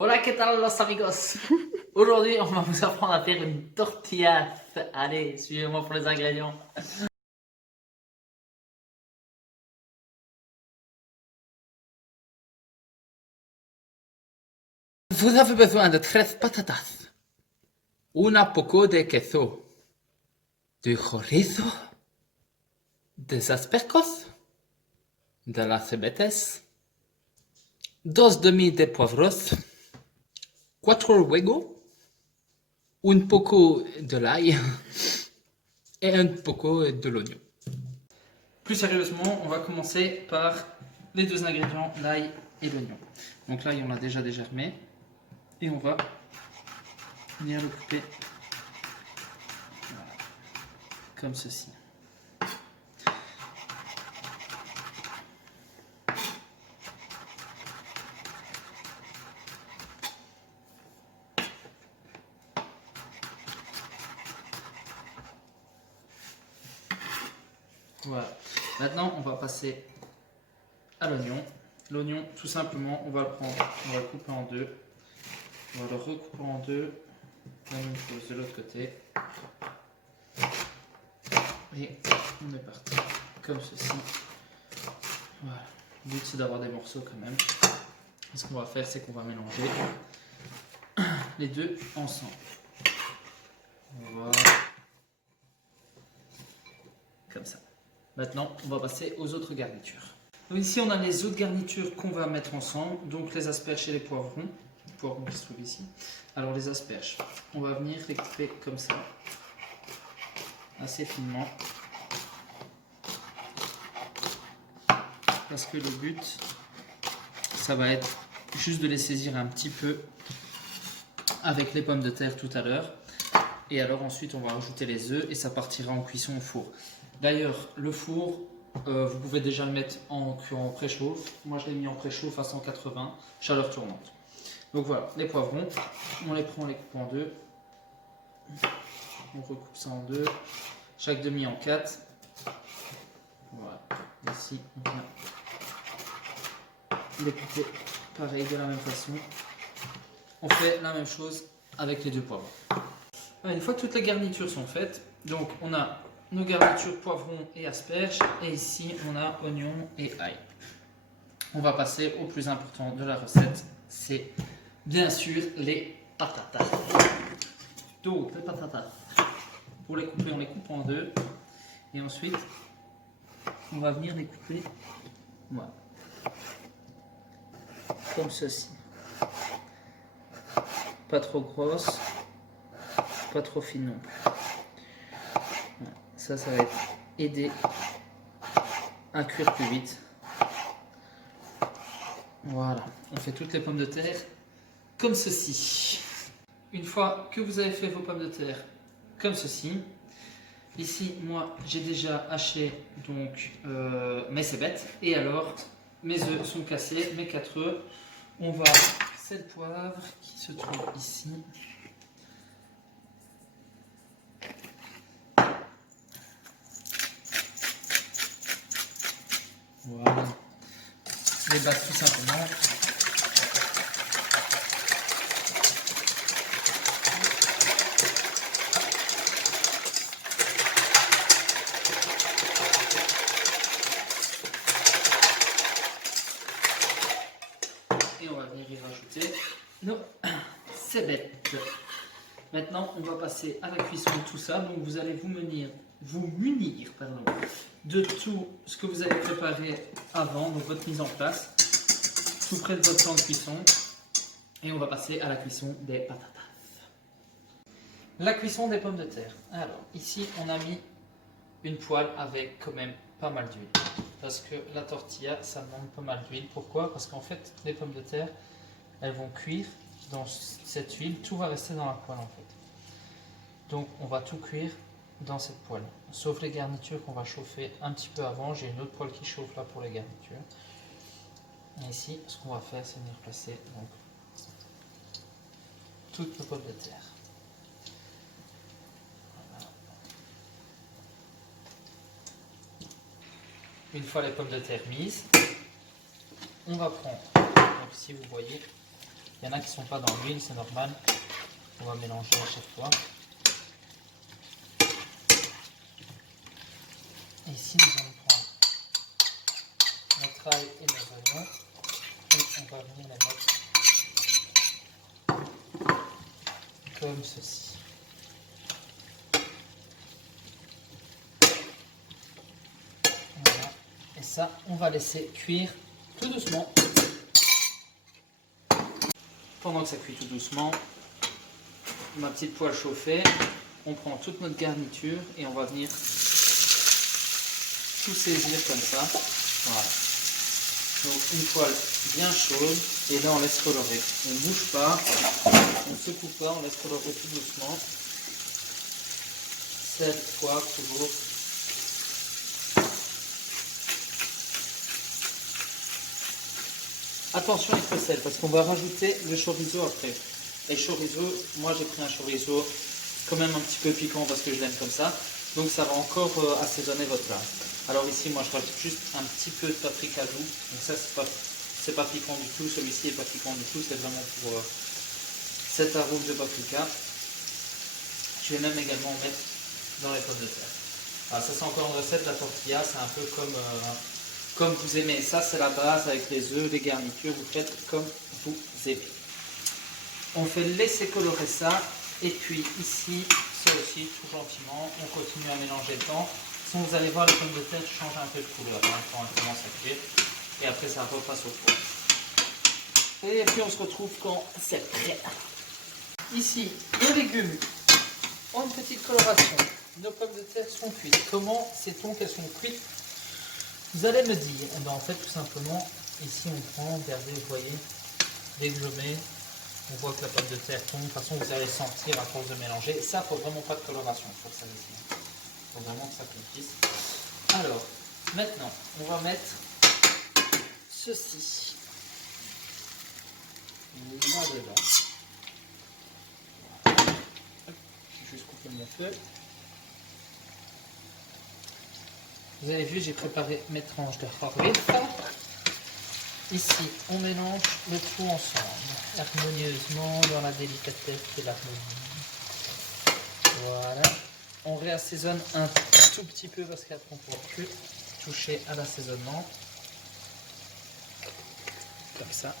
Hola, ¿qué tal los amigos? Aujourd'hui, on va vous apprendre à faire une tortilla. Allez, suivez-moi pour les ingrédients. Vous avez besoin de 13 patatas, un poco de queso, du chorizo, des aspercos, de las cebetes, dos demi de poivros, cuatro huevos, un poco de l'ail et un poco de l'oignon. Plus sérieusement, on va commencer par les deux ingrédients, l'ail et l'oignon. Donc l'ail, on l'a déjà dégermé. Et on va venir le couper voilà, comme ceci. Voilà. Maintenant, on va passer à l'oignon. L'oignon, tout simplement, on va le prendre, on va le couper en deux. On va le recouper en deux. La même chose de l'autre côté. Et on est parti. Comme ceci. Voilà. Le but, c'est d'avoir des morceaux quand même. Et ce qu'on va faire, c'est qu'on va mélanger les deux ensemble. Voilà. Comme ça. Maintenant, on va passer aux autres garnitures. Donc ici, on a les autres garnitures qu'on va mettre ensemble. Donc les asperges et les poivrons. Les poivrons qui se trouvent ici. Alors les asperges, on va venir les couper comme ça. Assez finement. Parce que le but, ça va être juste de les saisir un petit peu avec les pommes de terre tout à l'heure. Et alors ensuite, on va rajouter les œufs et ça partira en cuisson au four. D'ailleurs, le four, vous pouvez déjà le mettre en préchauffe. Moi, je l'ai mis en préchauffe à 180, chaleur tournante. Donc voilà, les poivrons, on les prend, on les coupe en deux. On recoupe ça en deux. Chaque demi en 4. Voilà, ici, on vient les couper pareil de la même façon. On fait la même chose avec les deux poivrons. Une fois que toutes les garnitures sont faites, donc on a nos garnitures poivrons et asperges, et ici on a oignons et ail. On va passer au plus important de la recette, c'est bien sûr les patatas. Donc les patatas, pour les couper, on les coupe en deux, et ensuite on va venir les couper, voilà, comme ceci. Pas trop grosses, pas trop fines non plus. Voilà. Ça va aider à cuire plus vite. Voilà, on fait toutes les pommes de terre comme ceci. Une fois que vous avez fait vos pommes de terre comme ceci, ici moi j'ai déjà haché donc mes cébettes et alors mes œufs sont cassés, mes 4 œufs. On va sel poivre qui se trouve ici. Voilà, les battre tout simplement. Et on va venir y rajouter nos cébettes. Maintenant, on va passer à la cuisson de tout ça. Donc, vous allez vous munir de tout ce que vous avez préparé avant, donc votre mise en place, tout près de votre temps de cuisson. Et on va passer à la cuisson des patatas. La cuisson des pommes de terre. Alors, ici, on a mis une poêle avec quand même pas mal d'huile. Parce que la tortilla, ça demande pas mal d'huile. Pourquoi? Parce qu'en fait, les pommes de terre, elles vont cuire dans cette huile. Tout va rester dans la poêle en fait. Donc, on va tout cuire dans cette poêle. Sauf les garnitures qu'on va chauffer un petit peu avant. J'ai une autre poêle qui chauffe là pour les garnitures. Et ici, ce qu'on va faire, c'est venir placer donc, toutes nos pommes de terre. Une fois les pommes de terre mises, on va prendre, donc si vous voyez, Il y en a qui ne sont pas dans l'huile, c'est normal. On va mélanger à chaque fois. Et ici, nous allons prendre notre ail et nos oignons. Et on va venir les mettre comme ceci. Voilà. Et ça, on va laisser cuire tout doucement. Pendant que ça cuit tout doucement, ma petite poêle chauffée, on prend toute notre garniture et on va venir tout saisir comme ça. Voilà. Donc une poêle bien chaude et là on laisse colorer. On ne bouge pas, on ne secoue pas, on laisse colorer tout doucement. Sel, poivre toujours. Attention avec le sel parce qu'on va rajouter le chorizo après. Et chorizo, moi j'ai pris un chorizo quand même un petit peu piquant parce que je l'aime comme ça. Donc ça va encore assaisonner votre plat. Alors ici moi je rajoute juste un petit peu de paprika doux. Donc ça c'est pas piquant du tout, celui-ci n'est pas piquant du tout, c'est vraiment pour cet arôme de paprika. Je vais même également mettre dans les pommes de terre. Alors ça c'est encore une recette, la tortilla, c'est un peu comme vous aimez. Ça c'est la base avec les œufs, les garnitures, vous faites comme vous aimez. On fait laisser colorer ça et puis ici, ça aussi tout gentiment, on continue à mélanger le temps. Sinon vous allez voir les pommes de terre changent un peu de couleur quand elles commencent à cuire et après ça repasse au four. Et puis on se retrouve quand c'est prêt. Ici, nos légumes ont une petite coloration. Nos pommes de terre sont cuites. Comment sait-on qu'elles sont cuites? Vous allez me dire. Eh bien, en fait, tout simplement, ici on prend, regardez, vous voyez, dès que je mets, on voit que la pomme de terre tombe. De toute façon, vous allez sentir à force de mélanger. Et ça, il ne faut vraiment pas de coloration pour ça ici. Il faut vraiment que ça confisse. Alors, maintenant, on va mettre ceci là-dedans. Je vais juste couper mon feu. Vous avez vu, j'ai préparé mes tranches de farvita. Ici, on mélange le tout ensemble, harmonieusement, dans la délicatesse de l'harmonie. Voilà. On réassaisonne un tout petit peu parce qu'après on ne pourra plus toucher à l'assaisonnement. Comme ça.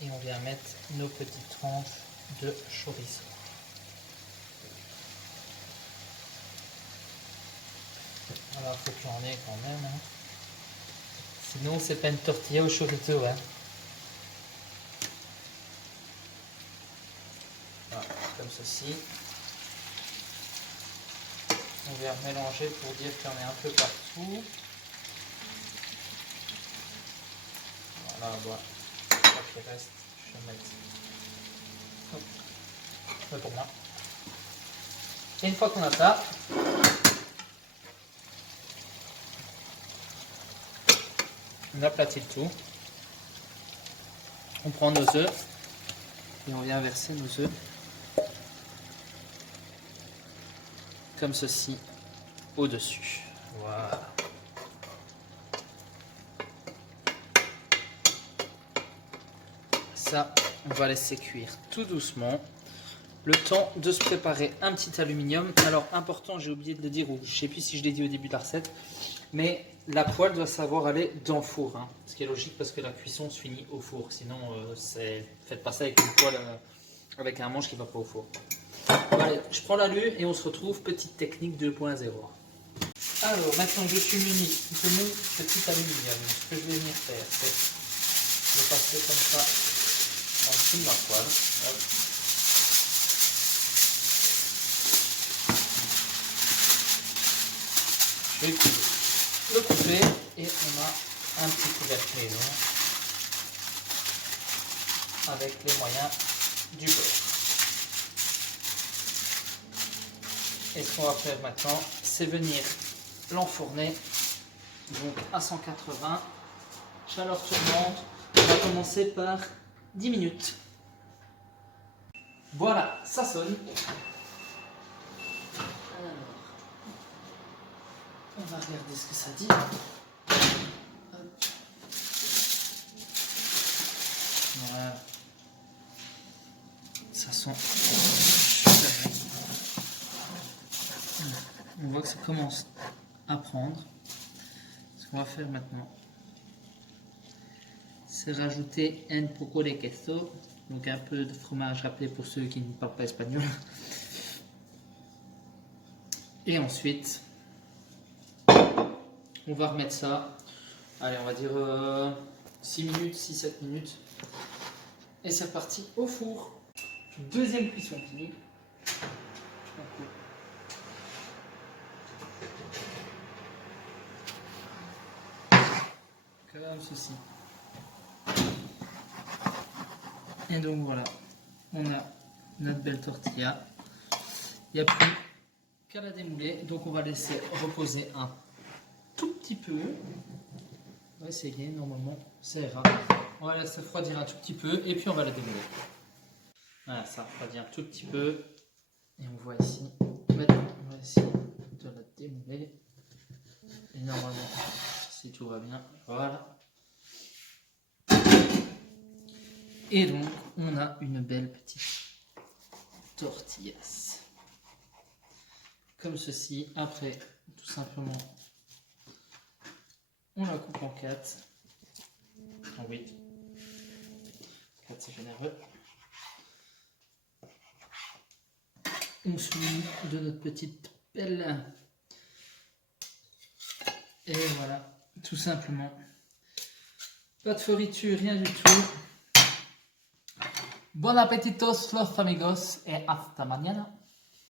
Et on vient mettre nos petites tranches de chorizo. Alors, il faut qu'il y en ait quand même. Hein. Sinon, c'est pas une tortilla au chorizo. Hein. Voilà, comme ceci. On vient mélanger pour dire qu'il y en a un peu partout. Voilà, voilà. Quoi qu'il reste, je vais mettre. Hop. Ouais, pour moi. Et une fois qu'on a ça, on aplatit le tout. On prend nos œufs et on vient verser nos œufs comme ceci au-dessus. Voilà. Ça, on va laisser cuire tout doucement. Le temps de se préparer un petit aluminium. Alors, important, j'ai oublié de le dire, ou je ne sais plus si je l'ai dit au début de la recette, mais la poêle doit savoir aller dans le four. Hein, ce qui est logique parce que la cuisson se finit au four. Sinon, faites pas ça avec une poêle, avec un manche qui ne va pas au four. Bon, allez, je prends l'alu et on se retrouve. Petite technique 2.0. Alors, maintenant je suis muni de mon petit aluminium. Ce que je vais venir faire, c'est de passer comme ça en dessous de ma poêle. Hop. Je vais le couper et on a un petit couvercle maison avec les moyens du beurre. Et ce qu'on va faire maintenant, c'est venir l'enfourner donc à 180, chaleur tournante. On va commencer par 10 minutes. Voilà, ça sonne. Alors, on va regarder ce que ça dit. Hop. Voilà. Ça sent super bon. On voit que ça commence à prendre. Ce qu'on va faire maintenant, c'est rajouter un poco de queso, donc un peu de fromage râpé pour ceux qui ne parlent pas espagnol. Et ensuite, on va remettre ça, allez, on va dire 6 minutes, 6-7 minutes. Et c'est reparti au four. Deuxième cuisson finie. Comme ceci. Et donc voilà, on a notre belle tortilla. Il n'y a plus qu'à la démouler. Donc on va laisser reposer un tout petit peu. On va essayer, normalement ça ira. On va laisser refroidir un tout petit peu et puis on va la démouler. Voilà, ça refroidit un tout petit peu. Et on voit ici, maintenant on va essayer de la démouler. Et normalement, si tout va bien, voilà. Et donc, on a une belle petite tortillas. Comme ceci. Après, tout simplement, on la coupe en 4. En 8. 4, c'est généreux. On se met de notre petite pelle. Et voilà, tout simplement. Pas de foriture, rien du tout. Bon appétitos los amigos et hasta mañana.